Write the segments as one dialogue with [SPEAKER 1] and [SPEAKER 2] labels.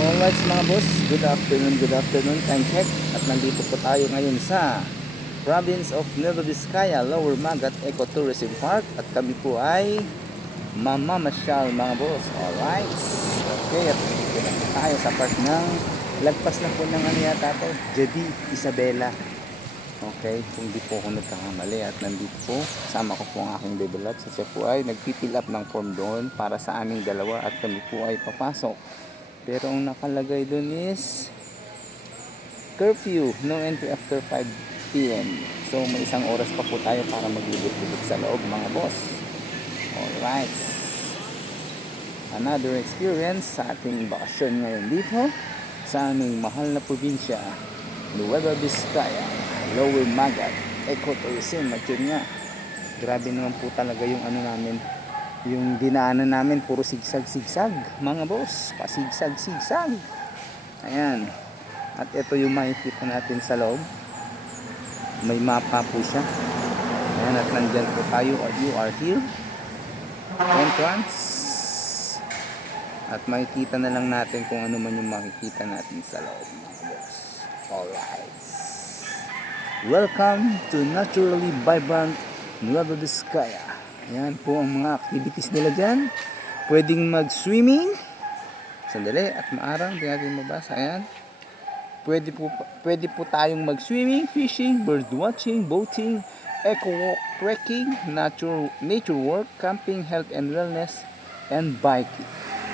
[SPEAKER 1] Alright mga boss, good afternoon, good afternoon, time check. At nandito po tayo ngayon sa Province of Nueva Vizcaya, Lower Magat Ecotourism Park. At kami po ay mamamasyal mga boss. Alright, okay at po tayo sa park ng Lagpas na po ng ano yata to, Jadi Isabela. Okay, kung di po ako nagkakamali at nandito po, sama ko po ang aking develop sa siya po ay nagpipill up ng form doon para sa aming dalawa at kami po ay papasok. Pero ang nakalagay doon is curfew, no entry after 5 p.m. So may isang oras pa po tayo para maglibot-libot sa loob mga boss. Alright. Another experience sa ating bakasyon ngayon dito sa aming mahal na probinsya, Nueva Vizcaya, Lower Magat, Ecotourism. Nga, grabe naman po talaga yung ano namin, yung dinaanan namin puro sigsag-sigsag. Mga boss pasigsag-sigsag. Ayan. At ito yung makikita natin sa loob. May mapa po siya. Ayan at nandyan po tayo. At you are here. Entrance. At makikita na lang natin kung ano man yung makikita natin sa loob mga boss. Alright. Welcome to naturally vibrant Nueva Vizcaya Ayan po ang mga activities nila dyan. Pwedeng mag-swimming. Sandali, at maarang, hindi natin mabasa. Ayan. Pwede po, pwede po tayong mag-swimming, fishing, bird watching, boating, eco walk, trekking, nature, nature work, camping, health and wellness, and biking.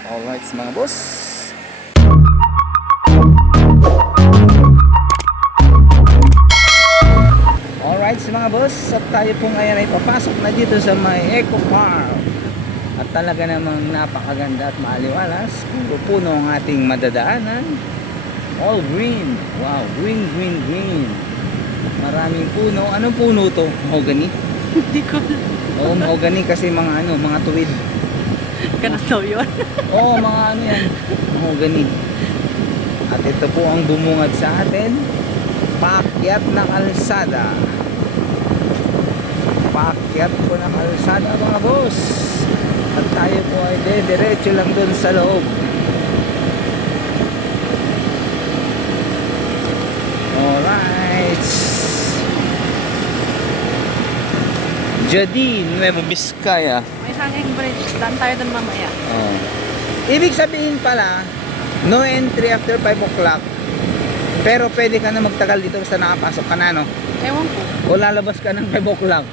[SPEAKER 1] Alright, mga boss. Mga boss, at tayo po ngayon ay papasok na dito sa may Eco Farm. At talaga namang napakaganda at maaliwalas. Puro puno ang ating madadaanan. All green. Wow, green, green, green. Maraming puno. Anong puno to? Mahogany?
[SPEAKER 2] Hindi ko
[SPEAKER 1] Oo, mahogany kasi mga ano, mga tuwid.
[SPEAKER 2] kanasaw yun.
[SPEAKER 1] Oo, mga ano yan. Mahogany. At ito po ang bumungad sa atin. Paakyat na kalsada. Paakyat po na kalsada mga boss. At tayo po ay diretso lang dun sa loob. Alright. Jadi, Nueva Vizcaya.
[SPEAKER 2] May sanging bridge. Daan tayo dun mamaya.
[SPEAKER 1] Oh. Ibig sabihin pala, no entry after 5 o'clock. Pero pwede ka na magtagal dito basta nakapasok ka na, no?
[SPEAKER 2] Ewan ko.
[SPEAKER 1] O lalabas ka ng 5 o'clock.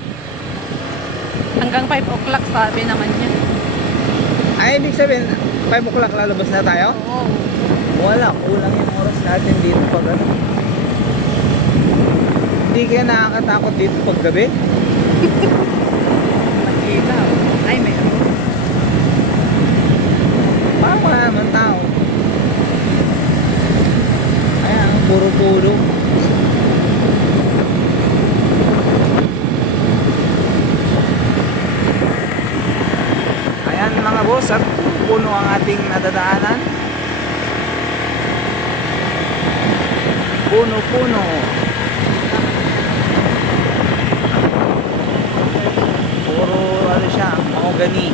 [SPEAKER 2] Hanggang 5 o'clock sabi naman niya.
[SPEAKER 1] Ay, ibig sabihin, 5 o'clock lalabas na tayo?
[SPEAKER 2] Oo.
[SPEAKER 1] Wala, kulang yung oras natin dito pag ano. Hindi kaya nakakatakot dito pag gabi?
[SPEAKER 2] Mag-ilaw. Ay, may ano.
[SPEAKER 1] Parang wala naman tao. Ayan, puro-puro. Ayan mga boss, at puno ang ating nadadaanan. Puno-puno. Puro ano siya, mahogany.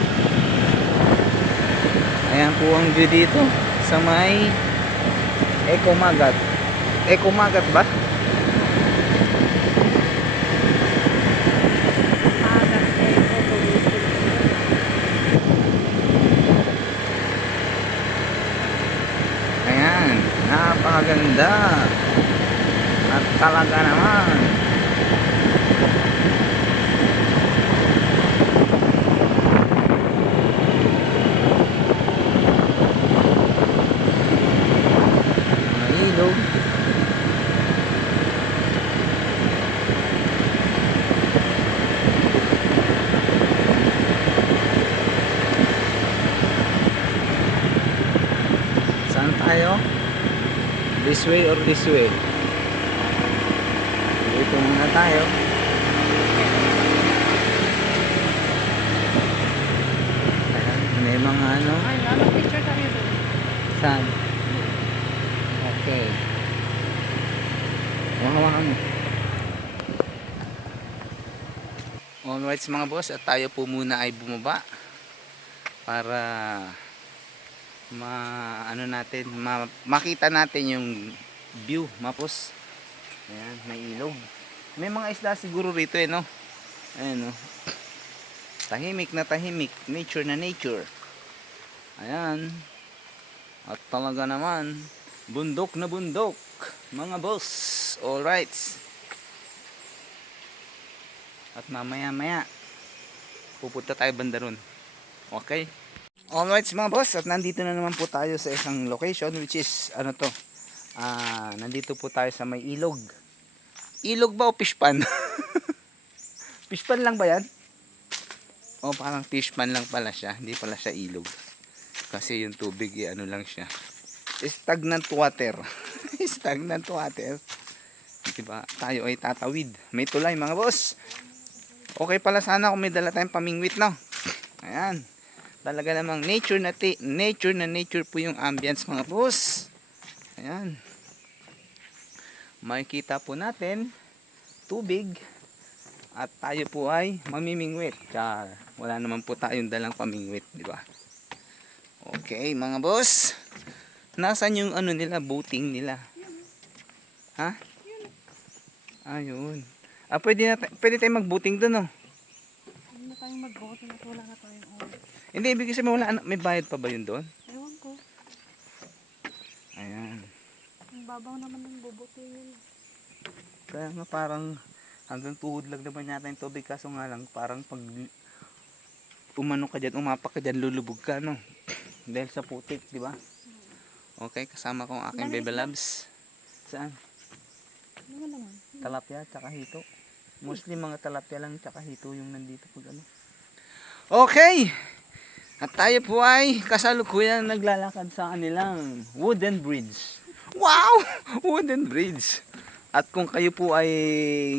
[SPEAKER 1] Ayan po ang view dito sa may Eco Magat. Eco Magat ba?
[SPEAKER 2] Agat eh. Ecotourism.
[SPEAKER 1] Ayan, napakaganda. At talaga naman. Mga ilog. Saan tayo? This way or this way? Dito muna tayo. Ayan, may mga ano.
[SPEAKER 2] Dun.
[SPEAKER 1] Saan? Okay. Hawakan mo. Alright mga boss, at tayo po muna ay bumaba para ma ano natin, ma, makita natin yung view, mapos. Ayan, may ilog. May mga isda siguro rito eh, no? Ayan, no? Tahimik na tahimik, nature na nature. Ayan. At talaga naman, bundok na bundok, mga boss. Alright. At mamaya maya, pupunta tayo banda ron. Okay? Alright mga boss, at nandito na naman po tayo sa isang location which is, ano to, ah, nandito po tayo sa may ilog. Ilog ba o fishpan? fishpan lang ba yan? O parang fishpan lang pala siya, hindi pala siya ilog. Kasi yung tubig, eh, ano lang siya. Stagnant water. Stagnant water. Diba? Tayo ay tatawid. May tulay mga boss. Okay pala sana kung may dala tayong pamingwit no. Ayan. Talaga namang nature na nature na nature po yung ambience mga boss. Ayan. Makikita po natin tubig at tayo po ay mamimingwit. Char. Wala naman po tayong dalang pamingwit, di ba? Okay, mga boss. Nasaan yung ano nila, boating nila? Ha? Ayun. Ah, pwede, na, pwede tayong mag-boating doon, no?
[SPEAKER 2] Tayong mag-boat na wala na tayong oras.
[SPEAKER 1] Hindi, ibig sabihin wala, na- may bayad pa ba yun doon?
[SPEAKER 2] Ewan ko.
[SPEAKER 1] Ayan.
[SPEAKER 2] Ang babaw naman ng bubutingin.
[SPEAKER 1] Kaya nga parang hanggang tuhod lang naman yata yung tubig kaso nga lang parang pag umano ka dyan, umapak ka dyan, lulubog ka, no? Dahil sa putik, di ba? Okay, kasama ko ang aking
[SPEAKER 2] Dami
[SPEAKER 1] baby loves. Saan?
[SPEAKER 2] Ano naman?
[SPEAKER 1] Talapia, tsaka hito. Mostly mga talapia lang, tsaka hito yung nandito pag ano. Okay! At tayo po ay kasalukuyan naglalakad sa kanilang wooden bridge. Wow! Wooden bridge. At kung kayo po ay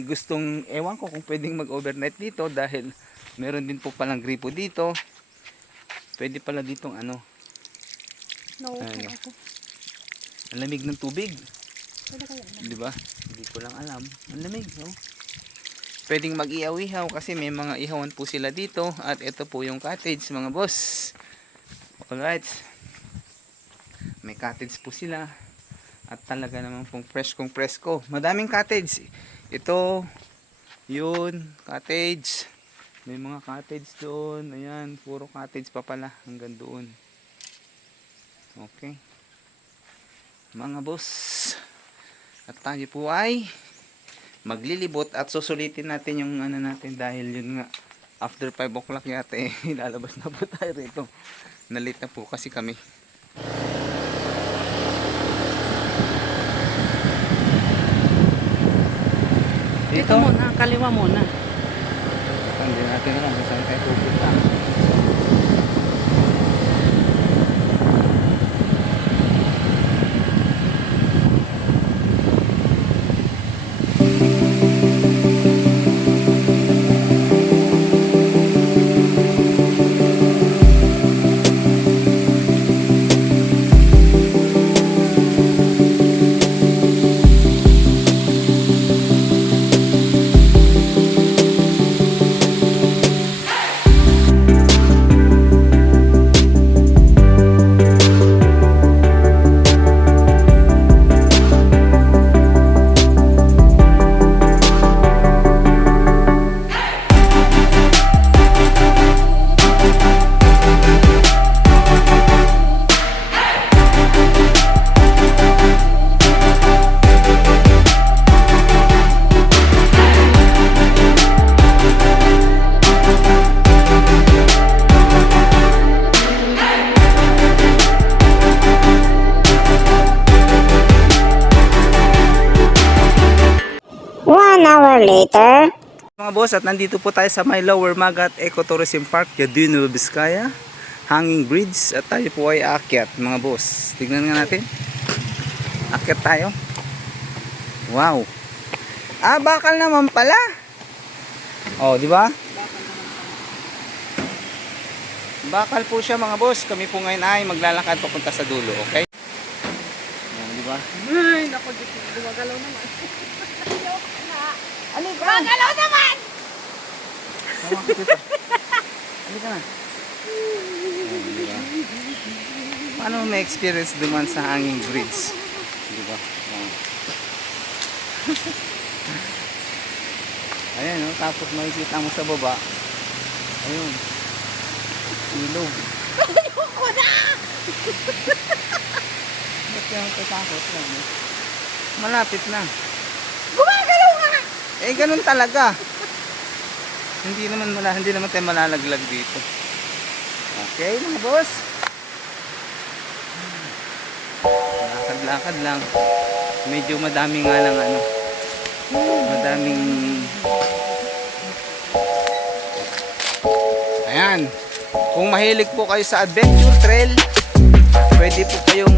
[SPEAKER 1] gustong, ewan ko kung pwedeng mag-overnight dito dahil meron din po palang gripo dito. Pwede pala ditong ano,
[SPEAKER 2] Nauupo
[SPEAKER 1] Ano? ang lamig ng tubig. Di ba? Hindi ko lang alam. Ang lamig, no? Pwedeng mag-ihaw-ihaw kasi may mga ihawan po sila dito. At ito po yung cottage, mga boss. Alright. May cottage po sila. At talaga naman pong fresh kong presko. Madaming cottage. Ito, yun, cottage. May mga cottage doon. Ayan, puro cottage pa pala hanggang doon. Okay. Mga boss. At tayo po ay maglilibot at susulitin natin yung ano natin dahil yun nga after 5 o'clock yata eh lalabas na po tayo rito. Nalit na po kasi kami.
[SPEAKER 2] Dito muna, kaliwa muna.
[SPEAKER 1] Hindi natin alam kung saan tayo pupunta. Mga boss, at nandito po tayo sa may Lower Magat Ecotourism Park, Yadino, Vizcaya, Hanging Bridge, at tayo po ay aakyat, mga boss. Tignan nga natin. Akyat tayo. Wow. Ah, bakal naman pala. Oh, di ba? Bakal po siya mga boss. Kami po ngayon ay maglalakad papunta sa dulo, okay? Ayan, di ba?
[SPEAKER 2] Ay, naku. Gumagalaw naman.
[SPEAKER 1] Halika! Gumagalaw naman! Tama ko dito. Halika na. Ayan, di ba? Paano may experience duman sa hanging bridge? Di ba? Wow. Ayan, no? tapos makikita mo sa baba. Ayun. Ilog. Ayoko na! Ba't yung tatakot lang? Malapit na. Eh, ganun talaga. hindi naman mala, hindi naman tayo malalaglag dito. Okay, mga boss. Lakad-lakad lang. Medyo madami nga lang ano. Madaming Ayan. Kung mahilig po kayo sa adventure trail, pwede po kayo